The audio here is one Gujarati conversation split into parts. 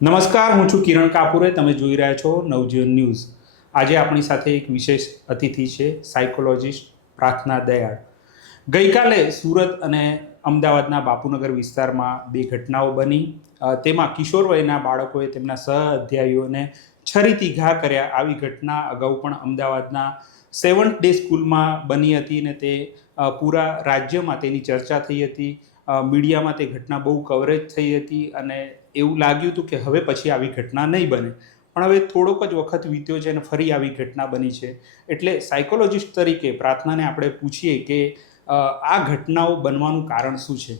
નમસ્કાર, હું છું કિરણ કાપુરે. તમે જોઈ રહ્યા છો નવજીવન ન્યૂઝ. આજે આપણી સાથે એક વિશેષ અતિથિ છે, સાયકોલોજિસ્ટ પ્રાર્થના દયાળ. ગઈકાલે સુરત અને અમદાવાદના બાપુનગર વિસ્તારમાં બે ઘટનાઓ બની. તેમાં કિશોર વયના બાળકોએ તેમના સહઅધ્યાયીઓને છરીથી ઘા કર્યા. આવી ઘટના અગાઉ પણ અમદાવાદના સેવન્થ ડે સ્કૂલમાં બની હતી અને તે પૂરા રાજ્યમાં તેની ચર્ચા થઈ હતી. મીડિયામાં તે ઘટના બહુ કવરેજ થઈ હતી અને એવું લાગ્યું હતું કે હવે પછી આવી ઘટના નહીં બને. પણ હવે થોડોક જ વખત વીત્યો છે અને ફરી આવી ઘટના બની છે. એટલે સાયકોલોજિસ્ટ તરીકે પ્રાર્થનાને આપણે પૂછીએ કે આ ઘટનાઓ બનવાનું કારણ શું છે.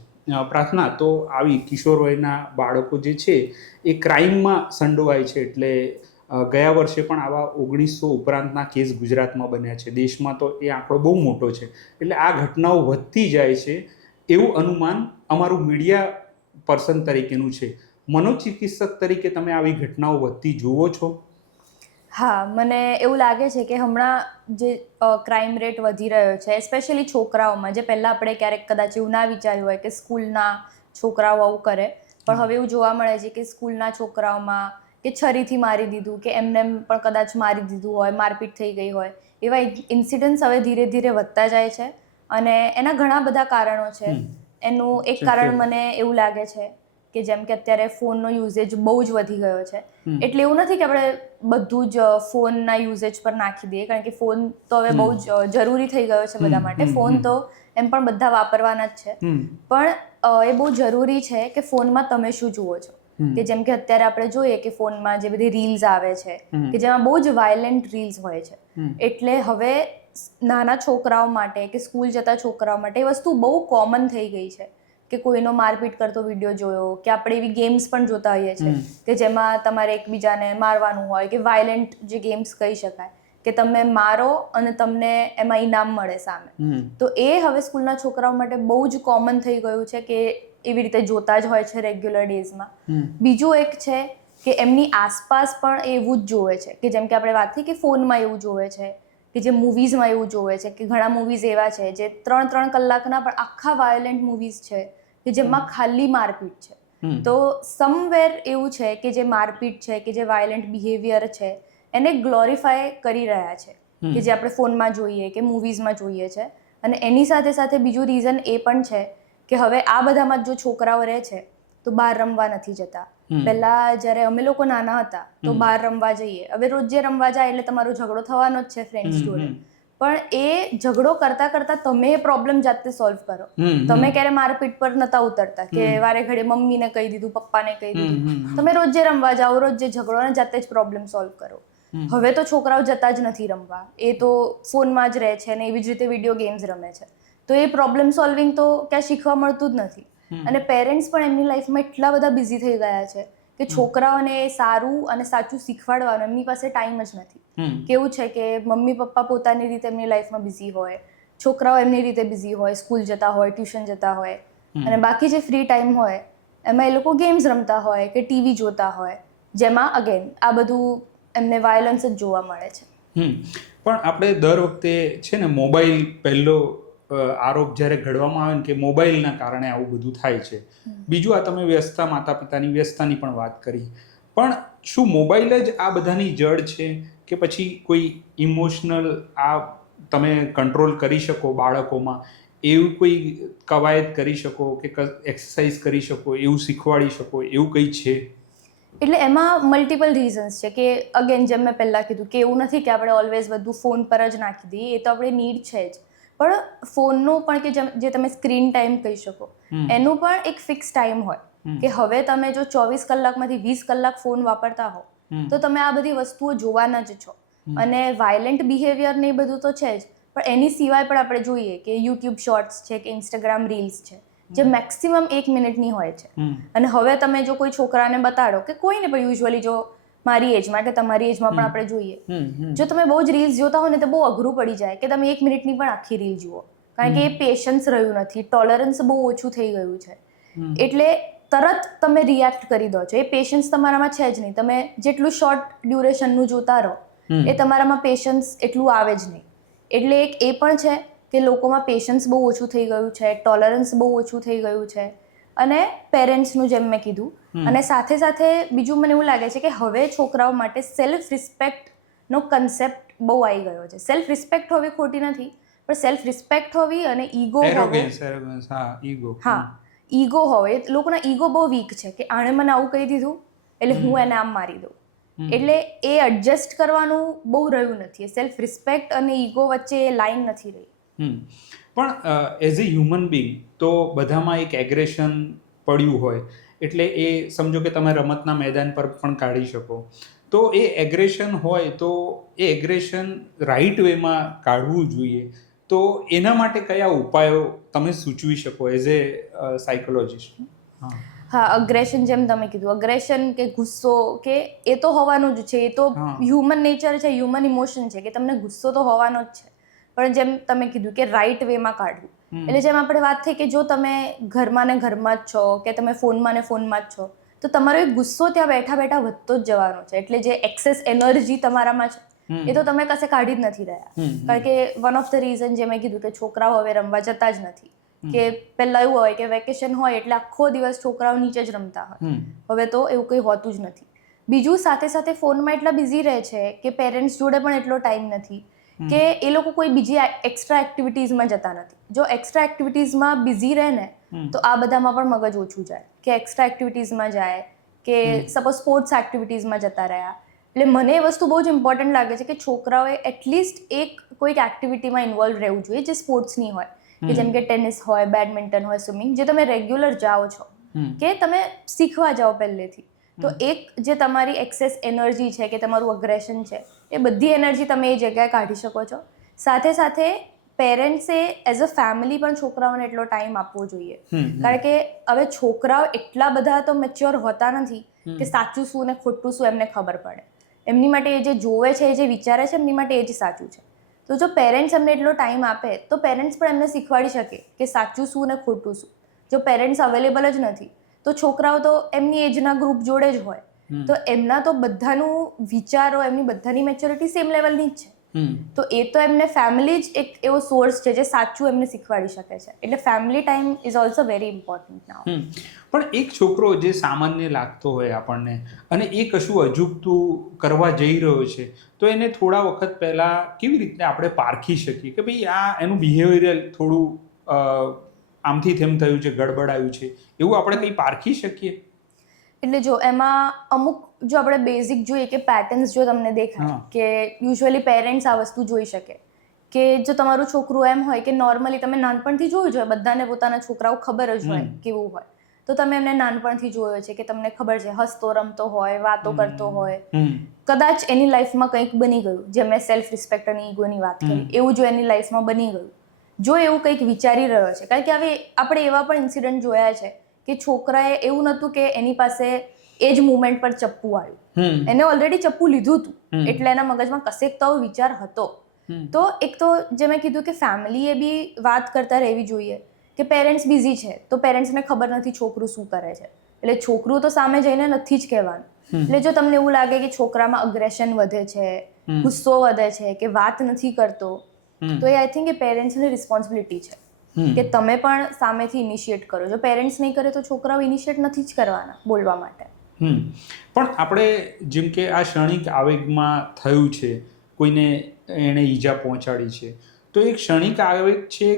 પ્રાર્થના, તો આવી કિશોર વયના બાળકો જે છે એ ક્રાઇમમાં સંડોવાય છે. એટલે ગયા વર્ષે પણ આવા 1900 ઉપરાંતના કેસ ગુજરાતમાં બન્યા છે. દેશમાં તો એ આંકડો બહુ મોટો છે. એટલે આ ઘટનાઓ વધતી જાય છે એવું અનુમાન અમારું મીડિયા પર્સન તરીકેનું છે. મનોચિકિત્સક તરીકે તમે આવી ઘટનાઓ વધતી જુઓ છો? હા, મને એવું લાગે છે કે હમણાં જે ક્રાઇમ રેટ વધી રહ્યો છે, સ્પેશિયલી છોકરાઓમાં, જે પહેલાં આપણે ક્યારેક કદાચ એવું ના વિચાર્યું હોય કે સ્કૂલના છોકરાઓ આવું કરે, પણ હવે એવું જોવા મળે છે કે સ્કૂલના છોકરાઓમાં કે છરીથી મારી દીધું કે એમને પણ કદાચ મારી દીધું હોય, મારપીટ થઈ ગઈ હોય, એવા ઇન્સિડન્ટ્સ હવે ધીરે ધીરે વધતા જાય છે. અને એના ઘણા બધા કારણો છે. એનું એક કારણ મને એવું લાગે છે કે જેમ કે અત્યારે ફોનનો યુઝેજ બહુ જ વધી ગયો છે. એટલે એવું નથી કે આપણે બધું જ ફોનના યુઝેજ પર નાખી દઈએ, કારણ કે ફોન તો હવે બહુ જ જરૂરી થઈ ગયો છે બધા માટે. ફોન તો એમ પણ બધા વાપરવાના જ છે, પણ એ બહુ જરૂરી છે કે ફોનમાં તમે શું જુઓ છો. કે જેમ કે અત્યારે આપણે જોઈએ કે ફોનમાં જે બધી રીલ્સ આવે છે કે જેમાં બહુ જ વાયલન્ટ રીલ્સ હોય છે. એટલે હવે નાના છોકરાઓ માટે કે સ્કૂલ જતા છોકરાઓ માટે એ વસ્તુ બહુ કોમન થઈ ગઈ છે કે કોઈનો મારપીટ કરતો વિડીયો જોયો, કે આપણે એવી ગેમ્સ પણ જોતા હોઈએ છીએ કે જેમાં તમારે એકબીજાને મારવાનું હોય, કે વાયલન્ટ જે ગેમ્સ કહી શકાય કે તમે મારો અને તમને એમાં ઇનામ મળે સામે. તો એ હવે સ્કૂલના છોકરાઓ માટે બહુ જ કોમન થઈ ગયું છે કે એવી રીતે જોતા જ હોય છે રેગ્યુલર ડેઝમાં. બીજું એક છે કે એમની આસપાસ પણ એવું જ જોવે છે કે જેમ કે આપણે વાત થઈ કે ફોનમાં એવું જોવે છે, કે જે મૂવીઝમાં એવું જોવે છે કે ઘણા મૂવીઝ એવા છે જે 3-3 કલાકના પણ આખા વાયોલન્ટ મૂવીઝ છે કે જેમાં ખાલી મારપીટ છે. તો સમવેર એવું છે કે જે મારપીટ છે, કે જે વાયોલન્ટ બિહેવિયર છે, એને ગ્લોરીફાય કરી રહ્યા છે કે જે આપણે ફોનમાં જોઈએ કે મૂવીઝમાં જોઈએ છે. અને એની સાથે સાથે બીજું રીઝન એ પણ છે કે હવે આ બધામાં જો છોકરાઓ રહે છે તો બહાર રમવા નથી જતા. પહેલા જ્યારે અમે લોકો નાના હતા તો બહાર રમવા જઈએ. હવે રોજે રમવા જાય એટલે તમારો ઝઘડો થવાનો જ છે ફ્રેન્ડ્સ જોડે, પણ એ ઝઘડો કરતા કરતા તમે એ પ્રોબ્લેમ જાતે સોલ્વ કરો. તમે ક્યારે મારપીટ પર નતા ઉતરતા કે વારે ઘડે મમ્મીને કહી દીધું, પપ્પાને કહી દીધું. તમે રોજે રમવા જાઓ, રોજે ઝઘડો અને જાતે જ પ્રોબ્લેમ સોલ્વ કરો. હવે તો છોકરાઓ જતા જ નથી રમવા, એ તો ફોનમાં જ રહે છે અને એવી જ રીતે વિડીયો ગેમ્સ રમે છે. તો એ પ્રોબ્લેમ સોલ્વિંગ તો ક્યાં શીખવા મળતું જ નથી. અને પેરેન્ટ્સ પણ એમની લાઈફમાં એટલા બધા બિઝી થઈ ગયા છે કે છોકરાઓને સારું અને સાચું શીખવાડવાનું એમની પાસે ટાઈમ જ નથી. કેવું છે કે મમ્મી પપ્પા પોતાની રીતે એમની લાઈફમાં બિઝી હોય, છોકરાઓ એમની રીતે બિઝી હોય, સ્કૂલ જતા હોય, ટ્યુશન જતા હોય, અને બાકી જે ફ્રી ટાઈમ હોય એમાં એ લોકો ગેમ્સ રમતા હોય કે ટીવી જોતા હોય, જેમાં અગેન આ બધું એમને વાયોલન્સ જ જોવા મળે છે. પણ આપણે દર વખતે છે ને મોબાઈલ પહેલો આરોપ જ્યારે ઘડવામાં આવે ને કે મોબાઈલના કારણે આવું બધું થાય છે. બીજું, આ તમે વ્યસ્તતા, માતા પિતાની વ્યસ્તતાની પણ વાત કરી, પણ શું મોબાઈલ જ આ બધાની જડ છે કે પછી કોઈ ઇમોશનલ આ તમે કંટ્રોલ કરી શકો બાળકોમાં, એવું કોઈ કવાયત કરી શકો કે એક્સરસાઇઝ કરી શકો, એવું શીખવાડી શકો, એવું કંઈ છે? એટલે એમાં મલ્ટિપલ રીઝન્સ છે કે અગેન જેમ મેં પહેલાં કીધું કે એવું નથી કે આપણે ઓલવેઝ બધું ફોન પર જ નાખી દઈએ, એ તો આપણે નીડ છે જ. પણ ફોનનું પણ કે જે તમે સ્ક્રીન ટાઈમ કહી શકો, એનું પણ એક ફિક્સ ટાઈમ હોય કે હવે તમે જો 24 કલાકમાંથી 20 કલાક ફોન વાપરતા હો તો તમે આ બધી વસ્તુઓ જોવાના જ છો. અને વાયલન્ટ બિહેવિયર ને એ બધું તો છે જ, પણ એની સિવાય પણ આપણે જોઈએ કે યુટ્યુબ શોર્ટ્સ છે કે ઇન્સ્ટાગ્રામ રીલ્સ છે જે મેક્સિમમ 1 મિનિટની હોય છે. અને હવે તમે જો કોઈ છોકરાને બતાડો કે કોઈને પણ યુઝ્યુઅલી જો મારી એજમાં કે તમારી એજમાં પણ આપણે જોઈએ, જો તમે બહુ જ રીલ્સ જોતા હો ને તો બહુ અઘરું પડી જાય કે તમે 1 મિનિટની પણ આખી રીલ જુઓ, કારણ કે એ પેશન્સ રહ્યું નથી, ટોલરન્સ બહુ ઓછું થઈ ગયું છે. એટલે તરત તમે રિએક્ટ કરી દો છો, એ પેશન્સ તમારામાં છે જ નહીં. તમે જેટલું શોર્ટ ડ્યુરેશનનું જોતા રહો એ તમારામાં પેશન્સ એટલું આવે જ નહીં. એટલે એક એ પણ છે કે લોકોમાં પેશન્સ બહુ ઓછું થઈ ગયું છે, ટોલરન્સ બહુ ઓછું થઈ ગયું છે. અને પેરેન્ટ્સનું જેમ મેં કીધું અને સાથે સાથે બીજું મને એવું લાગે છે કે હવે છોકરાઓ માટે સેલ્ફ રિસ્પેક્ટનો કન્સેપ્ટ બહુ આવી ગયો છે. સેલ્ફ રિસ્પેક્ટ હોવી ખોટી નથી, પણ સેલ્ફ રિસ્પેક્ટ હોવી અને ઈગો હોવો, એરોગન્સ, હા, ઈગો. હા, ઈગો હોવો, એ લોકોના ઈગો બહુ વીક છે કે આણે મને આવું કહી દીધું એટલે હું એને આમ મારી દઉં. એટલે એ એડજસ્ટ કરવાનું બહુ રહ્યું નથી. સેલ્ફ રિસ્પેક્ટ અને ઈગો વચ્ચે એ લાઈન નથી રહી. પણ એઝ એ હ્યુમન બિંગ તો બધામાં એક એગ્રેશન પડ્યું હોય, એટલે એ સમજો કે તમે રમતના મેદાન પર પણ કાઢી શકો. તો એ એગ્રેશન હોય તો એ એગ્રેશન રાઈટ વેમાં કાઢવું જોઈએ. તો એના માટે કયા ઉપાયો તમે સૂચવી શકો એઝ એ સાયકોલોજિસ્ટ? હા, અગ્રેશન, જેમ તમે કીધું, અગ્રેશન કે ગુસ્સો કે એ તો હોવાનું જ છે. એ તો હ્યુમન નેચર છે, હ્યુમન ઇમોશન છે કે તમને ગુસ્સો તો હોવાનો જ છે. પણ જેમ તમે કીધું કે રાઈટ વેમાં કાઢવું, એટલે જેમ આપણે વાત થઈ કે જો તમે ઘરમાં ને ઘરમાં જ છો કે તમે ફોનમાં ને ફોનમાં જ છો, તો તમારો એક ગુસ્સો ત્યાં બેઠા બેઠા વધતો જ જવાનો છે. એટલે જે એક્સેસ એનર્જી તમારામાં છે એ તો તમે કશે કાઢી જ નથી રહ્યા. કારણ કે વન ઓફ ધ રીઝન જે મેં કીધું કે છોકરાઓ હવે રમવા જતા જ નથી. કે પહેલા એવું હોય કે વેકેશન હોય એટલે આખો દિવસ છોકરાઓ નીચે જ રમતા હોય. હવે તો એવું કંઈ હોતું જ નથી. બીજું, સાથે સાથે ફોનમાં એટલા બિઝી રહે છે કે પેરેન્ટ્સ જોડે પણ એટલો ટાઈમ નથી કે એ લોકો કોઈ બીજી એક્સ્ટ્રા એક્ટિવિટીઝમાં જતા નથી. જો એક્સ્ટ્રા એક્ટિવિટીઝમાં બિઝી રહે ને તો આ બધામાં પણ મગજ ઓછું જાય, કે એક્સ્ટ્રા એક્ટિવિટીઝમાં જાય કે સપોઝ સ્પોર્ટ્સ એક્ટિવિટીઝમાં જતા રહ્યા. એટલે મને એ વસ્તુ બહુ જ ઇમ્પોર્ટન્ટ લાગે છે કે છોકરાઓએ એટલીસ્ટ એક કોઈક એક્ટિવિટીમાં ઇન્વોલ્વ રહેવું જોઈએ જે સ્પોર્ટ્સની હોય, કે જેમ કે ટેનિસ હોય, બેડમિન્ટન હોય, સ્વિમિંગ, જે તમે રેગ્યુલર જાઓ છો, કે તમે શીખવા જાઓ પહેલેથી. તો એક જે તમારી એક્સેસ એનર્જી છે કે તમારું અગ્રેશન છે, એ બધી એનર્જી તમે એ જગ્યાએ કાઢી શકો છો. સાથે સાથે પેરેન્ટ્સે એઝ અ ફેમિલી પણ છોકરાઓને એટલો ટાઈમ આપવો જોઈએ. કારણ કે હવે છોકરાઓ એટલા બધા તો મેચ્યોર હોતા નથી કે સાચું શું ને ખોટું શું એમને ખબર પડે. એમની માટે એ જે જોવે છે, એ જે વિચારે છે, એમની માટે એ જ સાચું છે. તો જો પેરેન્ટ્સ એમને એટલો ટાઈમ આપે તો પેરેન્ટ્સ પણ એમને શીખવાડી શકે કે સાચું શું ને ખોટું શું. જો પેરેન્ટ્સ અવેલેબલ જ નથી તો છોકરાઓ તો એમની એજના ગ્રુપ જોડે જ હોય, તો એમના તો બધાનું વિચારો, એમની બધાની મેચ્યોરિટી સેમ લેવલની જ છે. તો એ તો એમને ફેમિલી જ એક એવો સોર્સ છે જે સાચું એમને શીખવાડી શકે છે. એટલે family time is also very important now. પણ એક છોકરો જે સામાન્ય લાગતો હોય આપણને અને એ કશું અજુગતું કરવા જઈ રહ્યો છે, તો એને થોડા વખત પહેલા કેવી રીતે આપણે પારખી શકીએ કે ભાઈ આ એનું બિહેવિયર થોડું આમથી તેમ થયું છે, ગડબડાયું છે, એવું આપણે કંઈ પારખી શકીએ? એટલે જો એમાં અમુક, જો આપણે બેઝિક જોઈએ કે પેટર્ન્સ જો તમને દેખાય કે યુઝ્યુઅલી પેરેન્ટ્સ આ વસ્તુ જોઈ શકે કે જો તમારું છોકરું એમ હોય કે નોર્મલી તમે નાનપણથી જોયું છે, બધાને પોતાના છોકરાઓ ખબર જ હોય કેવું હોય, તો તમે એમને નાનપણથી જોયો છે કે તમને ખબર છે હસતો રમતો હોય, વાતો કરતો હોય, કદાચ એની લાઈફમાં કંઈક બની ગયું, જે મેં સેલ્ફ રિસ્પેક્ટ અને ઈગોની વાત કરી, એવું જો એની લાઈફમાં બની ગયું, જો એવું કંઈક વિચારી રહ્યો છે. કારણ કે હવે આપણે એવા પણ ઇન્સિડન્ટ જોયા છે કે છોકરાએ એવું નહોતું કે એની પાસે એ જ મુમેન્ટ પર ચપ્પુ આવ્યું, એને ઓલરેડી ચપ્પુ લીધું હતું, એટલે એના મગજમાં કશેક તો વિચાર હતો. તો એક તો જે મેં કીધું કે ફેમિલીએ બી વાત કરતા રહેવી જોઈએ કે પેરેન્ટ્સ બિઝી છે તો પેરેન્ટ્સને ખબર નથી છોકરું શું કરે છે, એટલે છોકરું તો સામે જઈને નથી જ કહેવાનું. એટલે જો તમને એવું લાગે કે છોકરામાં અગ્રેશન વધે છે, ગુસ્સો વધે છે કે વાત નથી કરતો, તો એ આઈ થિંક એ પેરેન્ટ્સની રિસ્પોન્સિબિલિટી છે કે તમે પણ સામેથી ઇનિશિએટ કરો. જો પેરેન્ટ્સ નહીં કરે તો છોકરાઓ ઇનિશિએટ નથી જ કરવાના બોલવા માટે. પણ આપણે જેમ કે આ ક્ષણિક આવેગમાં થયું છે, કોઈને એણે ઈજા પહોંચાડી છે, તો એ ક્ષણિક આવેગ છે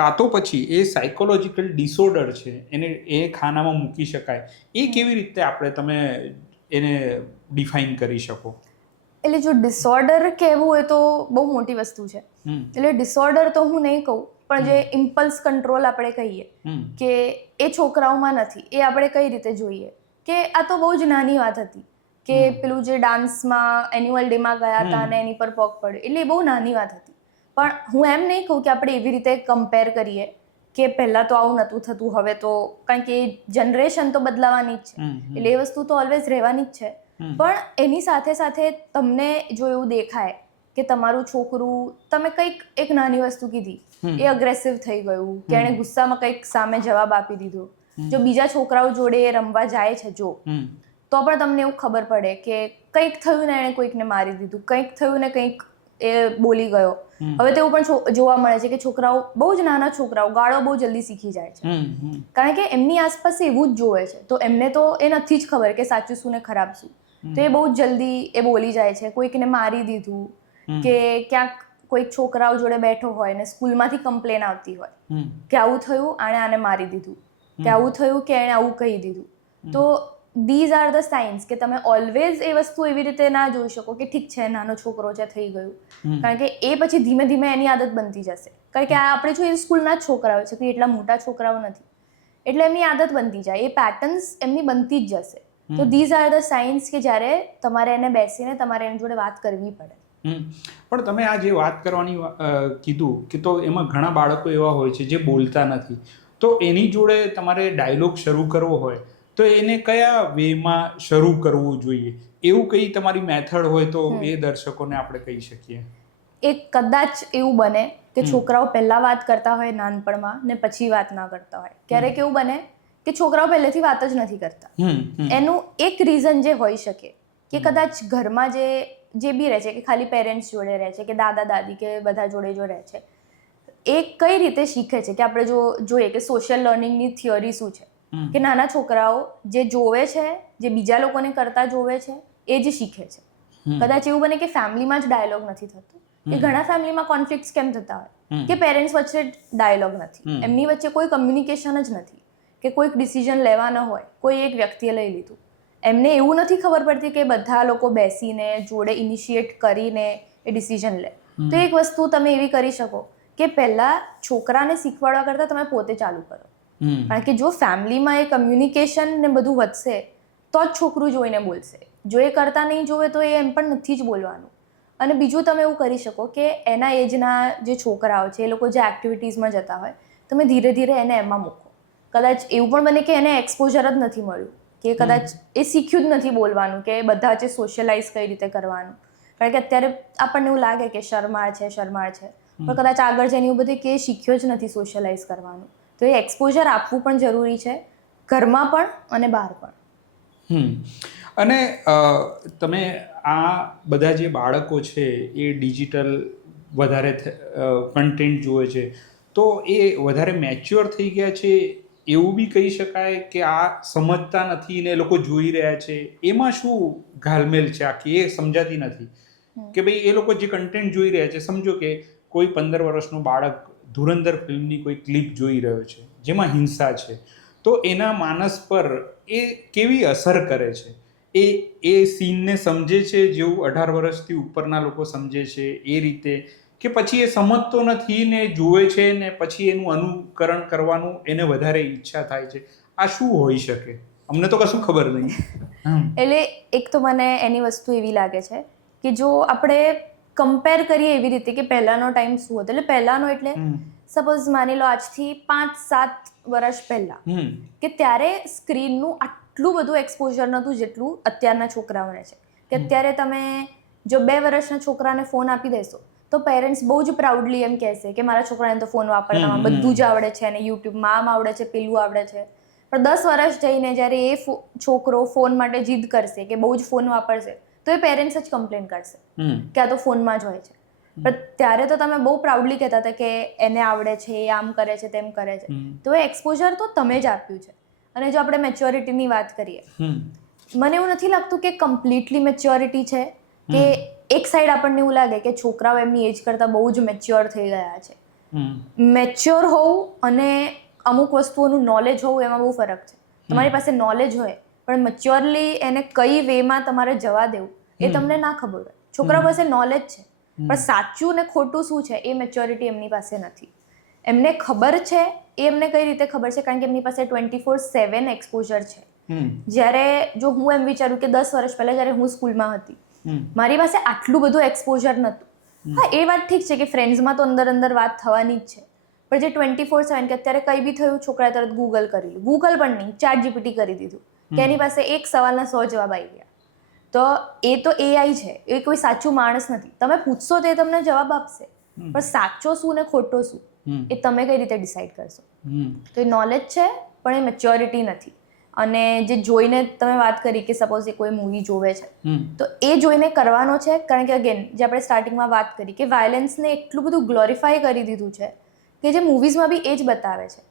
કાં તો પછી એ સાયકોલોજીકલ ડિસઓર્ડર છે, એને એ ખાનામાં મૂકી શકાય, એ કેવી રીતે તમે એને ડિફાઇન કરી શકો? એટલે જો ડિસઓર્ડર કહેવું હોય તો બહુ મોટી વસ્તુ છે. એટલે ડિસઓર્ડર તો હું નહીં કહું, પણ જે ઇમ્પલ્સ કંટ્રોલ આપણે કહીએ કે એ છોકરાઓમાં નથી, એ આપણે કઈ રીતે જોઈએ કે આ તો બહુ જ નાની વાત હતી કે પેલું જે ડાન્સમાં એન્યુઅલ ડેમાં ગયા હતા અને એની પર પગ પડ્યો, એટલે એ બહુ નાની વાત હતી. પણ હું એમ નહીં કહું કે આપણે એવી રીતે કમ્પેર કરીએ કે પહેલાં તો આવું નહોતું થતું, હવે તો, કારણ કે જનરેશન તો બદલાવાની જ છે, એટલે એ વસ્તુ તો ઓલવેઝ રહેવાની જ છે. પણ એની સાથે સાથે તમને જો એવું દેખાય કે તમારું છોકરું, તમે કંઈક એક નાની વસ્તુ કીધી, એ અગ્રેસિવ થઈ ગયું કે એણે ગુસ્સામાં કંઈક સામે જવાબ આપી દીધો, જો બીજા છોકરાઓ જોડે એ રમવા જાય છે જો, તો પણ તમને એવું ખબર પડે કે કંઈક થયું ને એણે કોઈકને મારી દીધું, કંઈક થયું ને કંઈક એ બોલી ગયો. હવે તેવું પણ જોવા મળે છે કે છોકરાઓ, બહુ જ નાના છોકરાઓ ગાળો બહુ જલ્દી શીખી જાય છે, કારણ કે એમની આસપાસ એવું જ જોવે છે. તો એમને તો એ નથી જ ખબર કે સાચું શું ને ખરાબ શું, તો એ બહુ જ જલ્દી એ બોલી જાય છે. કોઈકને મારી દીધું, કે ક્યાંક કોઈક છોકરાઓ જોડે બેઠો હોય ને સ્કૂલમાંથી કમ્પ્લેન આવતી હોય કે આવું થયું, આને મારી દીધું, કે આવું થયું, કે એણે આવું કહી દીધું. તો ધીઝ આર ધ સાઇન્સ કે તમે ઓલવેઝ એ વસ્તુ એવી રીતે ના જોઈ શકો કે ઠીક છે નાનો છોકરો છે થઈ ગયું, કારણ કે એ પછી ધીમે ધીમે એની આદત બનતી જશે. કારણ કે આ આપણે જોઈએ સ્કૂલના જ છોકરાઓ છે, એટલા મોટા છોકરાઓ નથી, એટલે એમની આદત બનતી જાય, એ પેટર્ન્સ એમની બનતી જ જશે. તો ધીઝ આર ધ સાઇન્સ કે જ્યારે તમારે એને બેસીને તમારે એની જોડે વાત કરવી પડે. પણ તમે આ જે વાત કરવાની કીધું કે તો એમાં ઘણા બાળકો એવા હોય છે જે બોલતા નથી, તો એની જોડે તમારે ડાયલોગ શરૂ કરવો હોય તો એને કયા વેમાં શરૂ કરવું જોઈએ, એવું કઈ તમારી મેથડ હોય તો એ દર્શકોને આપણે કહી શકીએ. એ કદાચ એવું બને કે છોકરાઓ પહેલા વાત કરતા હોય નાનપણમાં ને પછી વાત ના કરતા હોય. ક્યારેક એવું બને કે છોકરાઓ પહેલેથી વાત જ નથી કરતા. એનું એક રીઝન જે હોઈ શકે કે કદાચ ઘરમાં જે બી રહે છે, કે ખાલી પેરેન્ટ્સ જોડે રહે છે, કે દાદા દાદી કે બધા જોડે જો રહે છે, એ કઈ રીતે શીખે છે. કે આપણે જો જોઈએ કે સોશિયલ લર્નિંગની થિયરી શું છે, કે નાના છોકરાઓ જે જોવે છે, જે બીજા લોકોને કરતા જોવે છે, એ જ શીખે છે. કદાચ એવું બને કે ફેમિલીમાં જ ડાયલોગ નથી થતો, કે ઘણા ફેમિલીમાં કોન્ફ્લિક્ટ્સ કેમ થતા હોય કે પેરેન્ટ્સ વચ્ચે ડાયલોગ નથી, એમની વચ્ચે કોઈ કમ્યુનિકેશન જ નથી, કે કોઈક ડિસિઝન લેવાના હોય, કોઈ એક વ્યક્તિએ લઈ લીધું, એમને એવું નથી ખબર પડતી કે બધા લોકો બેસીને જોડે ઇનિશિએટ કરીને એ ડિસિઝન લે. તો એક વસ્તુ તમે એવી કરી શકો કે પહેલા છોકરાને શીખવાડવા કરતાં તમે પોતે ચાલુ કરો, કારણ કે જો ફેમિલીમાં એ કમ્યુનિકેશન ને બધું વધશે તો જ છોકરું જોઈને બોલશે. જો એ કરતા નહીં જોવે તો એ એમ પણ નથી જ બોલવાનું. અને બીજું તમે એવું કરી શકો કે એના એજના જે છોકરાઓ છે, એ લોકો જે એક્ટિવિટીઝમાં જતા હોય, તમે ધીરે ધીરે એને એમાં મૂકો. કદાચ એવું પણ બને કે એને એક્સપોઝર જ નથી મળ્યું, કે કદાચ એ શીખ્યું જ નથી બોલવાનું, કે બધા જે સોશિયલાઇઝ કઈ રીતે કરવાનું. કારણ કે અત્યારે આપણને એવું લાગે કે શરમાળ છે, પણ કદાચ આગળ જઈને એવું બધું કે શીખ્યો જ નથી સોશિયલાઇઝ કરવાનું. તો એ એક્સપોઝર આપવું પણ જરૂરી છે, ઘરમાં પણ અને બહાર પણ. અને તમે આ બધા જે બાળકો છે એ ડિજિટલ વધારે કન્ટેન્ટ જુએ છે, તો એ વધારે મેચ્યોર થઈ ગયા છે એવું બી કહી શકાય કે આ સમજતા નથી ને એ લોકો જોઈ રહ્યા છે, એમાં શું ઘાલમેલ છે આખી એ સમજાતી નથી. કે ભાઈ એ લોકો જે કન્ટેન્ટ જોઈ રહ્યા છે, સમજો કે કોઈ 15 વર્ષનું બાળક ધુરંધર ફિલ્મની કોઈ ક્લિપ જોઈ રહ્યો છે જેમાં હિંસા છે, તો એના માનસ પર એ કેવી અસર કરે છે? એ સીનને સમજે છે જેવું 18 વર્ષથી ઉપરના લોકો સમજે છે એ રીતે, કે પછી એ સમજતો નથી ને જુએ છે ને પછી એનું અનુકરણ કરવાનું એને વધારે ઈચ્છા થાય છે? આ શું હોઈ શકે? અમને તો કશું ખબર નહીં. એટલે એક તો મને એની વસ્તુ એવી લાગે છે કે જો આપણે કમ્પેર કરીએ એવી રીતે કે પહેલાનો ટાઈમ શું હતો, એટલે પહેલાનો એટલે સપોઝ માની લો આજથી 5-7 વર્ષ પહેલા, કે ત્યારે સ્ક્રીનનું આટલું બધું એક્સપોઝર નહોતું જેટલું અત્યારના છોકરાઓને છે. કે અત્યારે તમે જો 2 વર્ષના છોકરાને ફોન આપી દેશો તો પેરેન્ટ્સ બહુ જ પ્રાઉડલી એમ કહેશે કે મારા છોકરાને તો ફોન વાપરવામાં બધું જ આવડે છે, અને યુટ્યુબમાં આમ આવડે છે, પેલું આવડે છે. પણ 10 વર્ષ જઈને જ્યારે એ છોકરો ફોન માટે જીદ કરશે કે બહુ જ ફોન વાપરશે, તો એ પેરેન્ટ્સ જ કમ્પ્લેન કરશે કે આ તો ફોનમાં જ હોય છે. પણ ત્યારે તો તમે બહુ પ્રાઉડલી કહેતા હતા કે એને આવડે છે, એ આમ કરે છે, તેમ કરે છે. તો એ એક્સપોઝર તો તમે જ આપ્યું છે. અને જો આપણે મેચ્યોરિટીની વાત કરીએ, મને એવું નથી લાગતું કે કમ્પ્લીટલી મેચ્યોરિટી છે, કે એક સાઈડ આપણને એવું લાગે કે છોકરાઓ એમની એજ કરતાં બહુ જ મેચ્યોર થઈ ગયા છે. મેચ્યોર હોવું અને અમુક વસ્તુઓનું નોલેજ હોવું એમાં બહુ ફરક છે. તમારી પાસે નોલેજ હોય પણ મેચ્યોરલી એને કઈ વેમાં તમારે જવા દેવું એ તમને ના ખબર હોય. છોકરા પાસે નોલેજ છે પણ સાચું ને ખોટું શું છે એ મેચ્યોરિટી એમની પાસે નથી. એમને ખબર છે, એ એમને કઈ રીતે ખબર છે? કારણ કે એમની પાસે 24/7 એક્સપોઝર છે. જ્યારે જો હું એમ વિચારું કે 10 વર્ષ પહેલા જ્યારે હું સ્કૂલમાં હતી, મારી પાસે આટલું બધું એક્સપોઝર નહોતું. હા, એ વાત ઠીક છે કે ફ્રેન્ડ્સમાં તો અંદર વાત થવાની જ છે, પણ જે 24/7 કે અત્યારે કંઈ બી થયું છોકરાએ તરત ગૂગલ કરી લીધું, ગૂગલ પણ નહીં, ChatGPT કરી દીધું, કે એની પાસે એક સવાલના 100 જવાબ આવી ગયા. તો એ તો AI છે, એ કોઈ સાચું માણસ નથી. તમે પૂછશો તો એ તમને જવાબ આપશે, પણ સાચો શું ને ખોટો શું એ તમે કઈ રીતે ડિસાઈડ કરશો? તો એ નોલેજ છે પણ એ મેચ્યોરિટી નથી. અને જે જોઈને તમે વાત કરી કે સપોઝ એ કોઈ મૂવી જોવે છે હમ તો એ જોઈને કરવાનો છે, કારણ કે અગેન જે આપણે સ્ટાર્ટિંગમાં વાત કરી કે વાયલન્સને એટલું બધું ગ્લોરીફાય કરી દીધું છે કે જે મૂવીઝમાં બી એ જ બતાવે છે.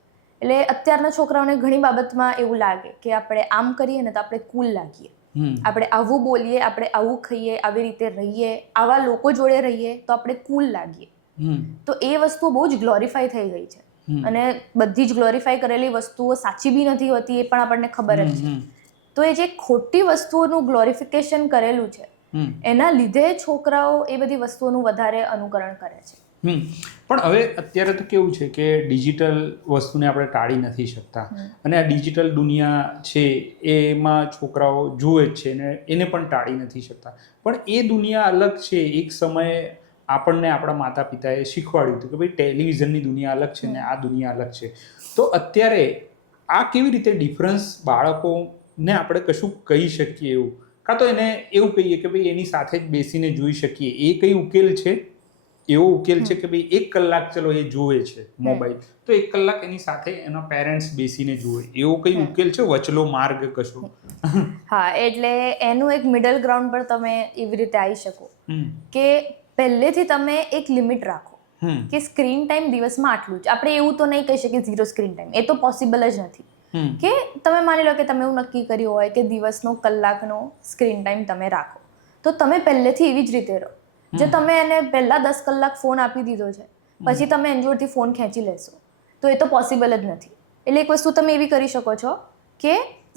એટલે અત્યારના છોકરાઓને ઘણી બાબતમાં એવું લાગે કે આપણે આમ કરીએ ને તો આપણે કૂલ લાગીએ, હમ આપણે આવું બોલીએ, આપણે આવું ખાઈએ, આવી રીતે રહીએ, આવા લોકો જોડે રહીએ તો આપણે કૂલ લાગીએ. હમ તો એ વસ્તુ બહુ જ ગ્લોરીફાઈ થઈ ગઈ છે. હમ. અને બધી જ ગ્લોરીફાઈ કરેલી વસ્તુઓ સાચી બી નથી હોતી, એ પણ આપણને ખબર જ છે. તો એ જે ખોટી વસ્તુઓનું ગ્લોરીફિકેશન કરેલું છે એના લીધે છોકરાઓ એ બધી વસ્તુઓનું વધારે અનુકરણ કરે છે. પણ હવે અત્યારે તો કેવું છે કે ડિજિટલ વસ્તુને આપણે ટાળી નથી શકતા, અને આ ડિજિટલ દુનિયા છે એમાં છોકરાઓ જુએ જ છે ને એને પણ ટાળી નથી શકતા. પણ એ દુનિયા અલગ છે. એક સમયે આપણને આપણા માતા પિતાએ શીખવાડ્યું હતું કે ભાઈ ટેલિવિઝનની દુનિયા અલગ છે ને આ દુનિયા અલગ છે. તો અત્યારે આ કેવી રીતે ડિફરન્સ બાળકોને આપણે કશું કહી શકીએ એવું, કાં તો એને એવું કહીએ કે ભાઈ એની સાથે જ બેસીને જોઈ શકીએ, એ કઈ ઉકેલ છે? એવો ઉકેલ છે કે ભાઈ 1 કલાક ચલો એ જોવે છે મોબાઈલ, તો 1 કલાક એની સાથે એના પેરેન્ટ્સ બેસીને જુએ, એવો કઈ ઉકેલ છે? વચલો માર્ગ કશો? હા, એટલે એનું એક મિડલ ગ્રાઉન્ડ પર તમે એવી રીતે આવી શકો કે પહેલેથી તમે એક લિમિટ રાખો કે સ્ક્રીન ટાઈમ દિવસમાં આટલું જ. આપણે એવું તો નહીં કહી શકીએ 0 સ્ક્રીન ટાઈમ, એ તો પોસિબલ જ નથી. કે તમે માની લો કે તમે એવું નક્કી કર્યું હોય કે દિવસનો કલાકનો સ્ક્રીન ટાઈમ તમે રાખો, તો તમે પહેલેથી એવી જ રીતે રહો. જો તમે એને પહેલા 10 કલાક ફોન આપી દીધો છે પછી તમે એની જોડેથી ફોન ખેંચી લેશો તો એ તો પોસિબલ જ નથી. એટલે એક વસ્તુ તમે એવી કરી શકો છો કે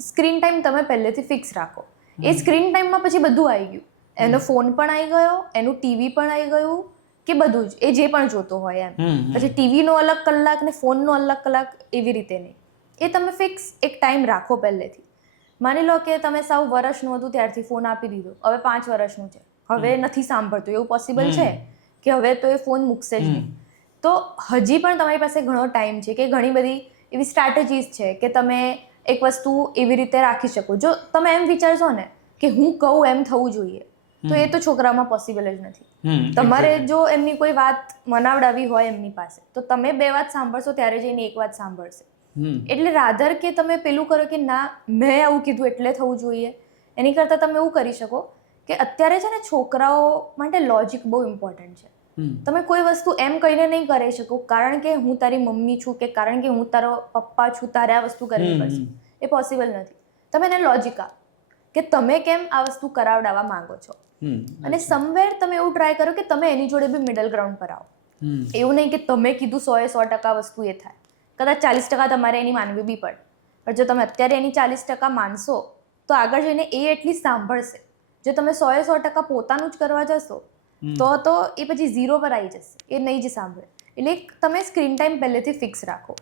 સ્ક્રીન ટાઈમ તમે પહેલેથી ફિક્સ રાખો. એ સ્ક્રીન ટાઈમમાં પછી બધું આવી ગયું, એનો ફોન પણ આવી ગયો, એનું ટીવી પણ આવી ગયું, કે બધું જ એ જે પણ જોતો હોય એમ. પછી ટીવીનો અલગ કલાક ને ફોનનો અલગ કલાક, એવી રીતે નહીં. એ તમે ફિક્સ એક ટાઈમ રાખો પહેલેથી. માની લો કે તમે સાવ વર્ષનું હતું ત્યારથી ફોન આપી દીધો, હવે 5 વર્ષનું છે, હવે નથી સાંભળતું, એવું પોસિબલ છે કે હવે તો એ ફોન મૂકશે જ નહીં. તો હજી પણ તમારી પાસે ઘણો ટાઈમ છે કે ઘણી બધી એવી સ્ટ્રેટેજીસ છે કે તમે એક વસ્તુ એવી રીતે રાખી શકો. જો તમે એમ વિચારશો ને કે હું કહું એમ થવું જોઈએ, તો એ તો છોકરામાં પોસિબલ જ નથી. તમારે જો એમની કોઈ વાત મનાવડાવી હોય એમની પાસે, તો તમે 2 વાત સાંભળશો ત્યારે જઈને 1 વાત સાંભળશે. એટલે રાધર કે તમે પેલું કરો કે ના મેં આવું કીધું એટલે થવું જોઈએ, એની કરતાં તમે એવું કરી શકો કે અત્યારે છે ને છોકરાઓ માટે લોજિક બહુ ઇમ્પોર્ટન્ટ છે. તમે કોઈ વસ્તુ એમ કહીને નહીં કરી શકો કારણ કે હું તારી મમ્મી છું કે કારણ કે હું તારો પપ્પા છું તારે આ વસ્તુ કરવી પડશે, એ પોસિબલ નથી. તમે એને લોજિક આપો કે તમે કેમ આ વસ્તુ કરાવડાવવા માંગો છો, અને સમવેર તમે એવું ટ્રાય કરો કે તમે એની જોડે બી મિડલ ગ્રાઉન્ડ પર આવો. એવું નહીં કે તમે કીધું 100% વસ્તુ એ થાય, કદાચ 40% તમારે એની માનવી બી પડે. પણ જો તમે અત્યારે એની 40% માનશો તો આગળ જઈને એ એટલી સાંભળશે. જો તમે 100% પોતાનું જ કરવા જશો તો એ પછી 0 પર આવી જશે, એ નહીં જ સાંભળે. એટલે તમે સ્ક્રીન ટાઈમ પહેલેથી ફિક્સ રાખો.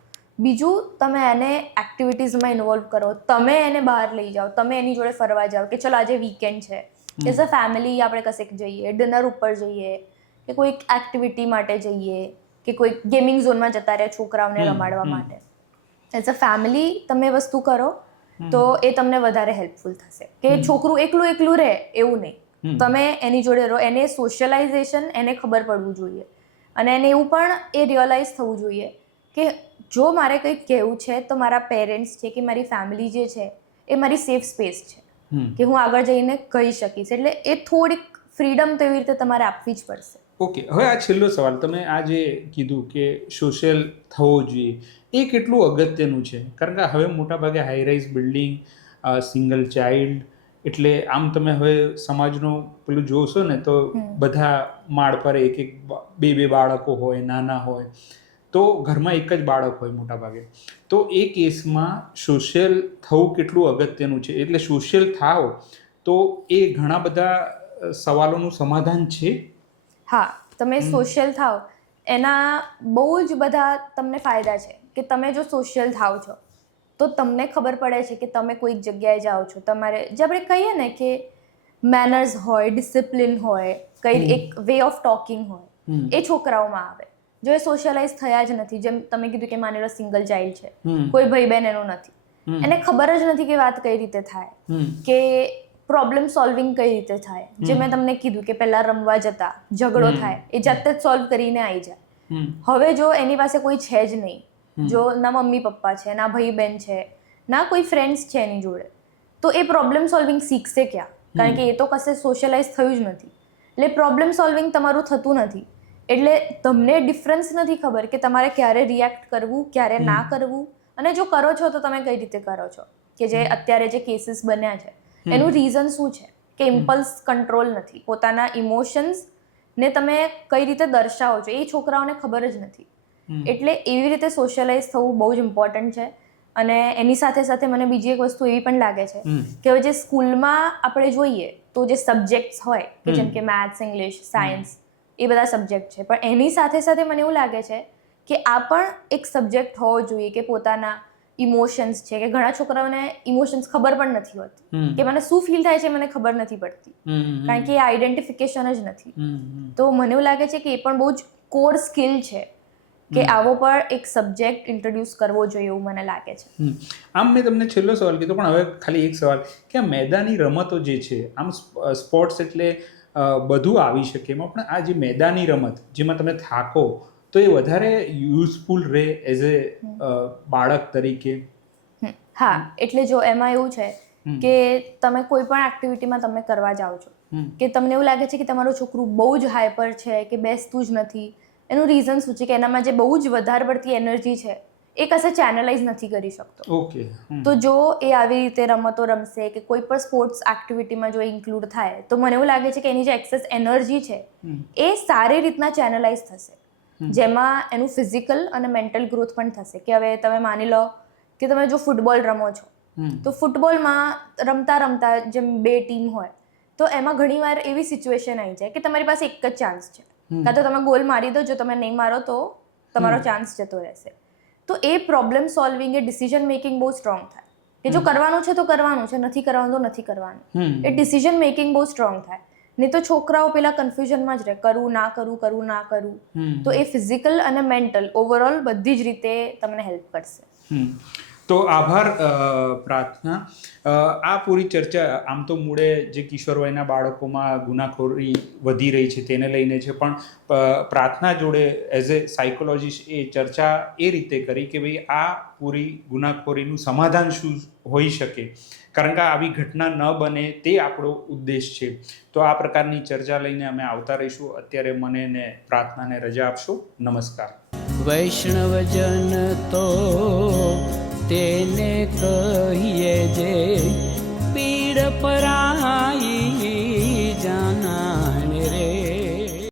બીજું, તમે એને એક્ટિવિટીઝમાં ઇન્વોલ્વ કરો, તમે એને બહાર લઈ જાઓ, તમે એની જોડે ફરવા જાઓ કે ચલો આજે વીકેન્ડ છે, એઝ અ ફેમિલી આપણે કશેક જઈએ, ડિનર ઉપર જઈએ, કે કોઈક એક્ટિવિટી માટે જઈએ, કે કોઈક ગેમિંગ ઝોનમાં જતા રહે છોકરાઓને રમાડવા માટે. એઝ અ ફેમિલી તમે વસ્તુ કરો તો એ તમને વધારે હેલ્પફુલ થશે. કે છોકરું એકલું રહે એવું નહીં, તમે એની જોડે રહો. એને સોશિયલાઇઝેશન એને ખબર પડવું જોઈએ, અને એને એવું પણ એ રિયલાઇઝ થવું જોઈએ કે જો મારે કંઈક કહેવું છે તો મારા પેરેન્ટ્સ છે કે મારી ફેમિલી જે છે એ મારી સેફ સ્પેસ છે, કે હું આગળ જઈને કહી શકીશ. એટલે એ થોડીક ફ્રીડમ તો એવી રીતે તમારે આપવી જ પડશે. ઓકે, હવે આ છેલ્લો સવાલ, તમે આ જે કીધું કે સોશિયલ થવો જોઈએ, એ કેટલું અગત્યનું છે? કારણ કે હવે મોટાભાગે હાઈરાઇઝ બિલ્ડિંગ, સિંગલ ચાઇલ્ડ, એટલે આમ તમે હવે સમાજનો પેલું જોશો ને તો બધા માળ પર એક બે બાળકો હોય, નાના હોય, તો ઘરમાં એક જ બાળક હોય મોટાભાગે. તો એ કેસમાં સોશિયલ થવું કેટલું અગત્યનું છે? એટલે સોશિયલ થાવ તો એ ઘણા બધા સવાલોનું સમાધાન છે. હા, તમે સોશિયલ થાવ એના બહુ જ બધા તમને ફાયદા છે. કે તમે જો સોશિયલ થાવ છો તો તમને ખબર પડે છે કે તમે કોઈક જગ્યાએ જાઓ છો, તમારે જે આપણે કહીએ ને કે મેનર્સ હોય, ડિસિપ્લિન હોય, કઈ એક વે ઓફ ટોકિંગ હોય, એ છોકરાઓમાં આવે. જો એ સોશિયલાઇઝ થયા જ નથી, જેમ તમે કીધું કે માની લો સિંગલ ચાઇલ્ડ છે, કોઈ ભાઈ બહેન એનો નથી, એને ખબર જ નથી કે વાત કઈ રીતે થાય, કે પ્રોબ્લેમ સોલ્વિંગ કઈ રીતે થાય. જે મેં તમને કીધું કે પહેલા રમવા જતા, ઝઘડો થાય, એ જાતે જ સોલ્વ કરીને આવી જાય. હવે જો એની પાસે કોઈ છે જ નહીં, જો ના મમ્મી પપ્પા છે, ના ભાઈ બહેન છે, ના કોઈ ફ્રેન્ડ્સ છે એની જોડે, તો એ પ્રોબ્લેમ સોલ્વિંગ શીખશે ક્યાં? કારણ કે એ તો કશે સોશિયલાઇઝ થયું જ નથી, એટલે પ્રોબ્લેમ સોલ્વિંગ તમારું થતું નથી. એટલે તમને ડિફરન્સ નથી ખબર કે તમારે ક્યારે રિએક્ટ કરવું, ક્યારે ના કરવું, અને જો કરો છો તો તમે કઈ રીતે કરો છો. કે જે અત્યારે જે કેસીસ બન્યા છે એનું રીઝન શું છે કે ઇમ્પલ્સ કંટ્રોલ નથી, પોતાના ઇમોશન્સને તમે કઈ રીતે દર્શાવો છો એ છોકરાઓને ખબર જ નથી. એટલે એવી રીતે સોશિયલાઇઝ થવું બહુ જ ઇમ્પોર્ટન્ટ છે. અને એની સાથે સાથે મને બીજી એક વસ્તુ એવી પણ લાગે છે કે હવે જે સ્કૂલમાં આપણે જોઈએ તો જે સબ્જેક્ટ્સ હોય કે જેમ કે મેથ્સ, ઇંગ્લિશ, સાયન્સ, એ બધા સબ્જેક્ટ છે, પણ એની સાથે સાથે મને એવું લાગે છે કે આ પણ એક સબ્જેક્ટ હોવો જોઈએ કે પોતાના ઇમોશન્સ છે, કે ઘણા છોકરાઓને ઇમોશન્સ ખબર પણ નથી હોતી કે મને શું ફીલ થાય છે મને ખબર નથી પડતી, કારણ કે એ આઈડેન્ટિફિકેશન જ નથી. તો મને એવું લાગે છે કે એ પણ બહુ જ કોર સ્કિલ છે કે આવો પણ એક સબ્જેક્ટ ઇન્ટ્રોડ્યુસ કરવો જોઈએ એવું મને લાગે છે. આમ મેં તમને છેલ્લો સવાલ કીધો, પણ હવે ખાલી એક સવાલ કે આ મેદાની રમતો જે છે, આમ સ્પોર્ટ્સ એટલે બધું આવી શકે એમાં, પણ આ જે મેદાની રમત જેમાં તમે થાકો તો એ વધારે યુઝફુલ રહે એઝ એ બાળક તરીકે? હા, એટલે જો એમાં એવું છે કે તમે કોઈ પણ એક્ટિવિટીમાં તમે કરવા જાઓ છો કે તમને એવું લાગે છે કે તમારું છોકરું બહુ જ હાઈપર છે કે બેસતું જ નથી, એનું રીઝન શું છે કે એનામાં જે બહુ જ વધારે પડતી એનર્જી છે એ કશે ચેનલાઇઝ નથી કરી શકતો. ઓકે. તો જો એ આવી રીતે રમતો રમશે કે કોઈ પણ સ્પોર્ટ્સ એક્ટિવિટીમાં જો ઇન્ક્લુડ થાય તો મને એવું લાગે છે કે એની જે એક્સેસ એનર્જી છે એ સારી રીતના ચેનલાઇઝ થશે, જેમાં એનું ફિઝિકલ અને મેન્ટલ ગ્રોથ પણ થશે. કે હવે તમે માની લો કે તમે જો ફૂટબોલ રમો છો તો ફૂટબોલમાં રમતા રમતા જેમ બે ટીમ હોય તો એમાં ઘણીવાર એવી સિચ્યુએશન આવી જાય કે તમારી પાસે એક જ ચાન્સ છે, કાં તો તમે ગોલ મારી દો, જો તમે નહીં મારો તો તમારો ચાન્સ જતો રહેશે. તો એ પ્રોબ્લેમ સોલ્વિંગ, એ ડિસિઝન મેકિંગ બહુ સ્ટ્રોંગ થાય કે જો કરવાનું છે તો કરવાનું છે, નથી કરવાનું તો નથી કરવાનું. એ ડિસિઝન મેકિંગ બહુ સ્ટ્રોંગ થાય. નહીં તો છોકરાઓ પેલા કન્ફ્યુઝનમાં જ રહે, કરવું ના કરવું, કરવું ના કરવું. તો એ ફિઝિકલ અને મેન્ટલ ઓવરઓલ બધી જ રીતે તમને હેલ્પ કરશે. તો આભાર પ્રાર્થના. આ પૂરી ચર્ચા આમ તો મૂળે જે કિશોર વયના બાળકોમાં ગુનાખોરી વધી રહી છે તેને લઈને છે, પણ પ્રાર્થના જોડે એઝ એ સાયકોલોજીસ્ટ એ ચર્ચા એ રીતે કરી કે ભાઈ આ પૂરી ગુનાખોરીનું સમાધાન શું હોઈ શકે, કારણ કે આવી ઘટના ન બને તે આપણો ઉદ્દેશ છે. તો આ પ્રકારની ચર્ચા લઈને અમે આવતા રહીશું. અત્યારે મને ને પ્રાર્થનાને રજા આપશો. નમસ્કાર. વૈષ્ણવજન તો તેને કહીએ જે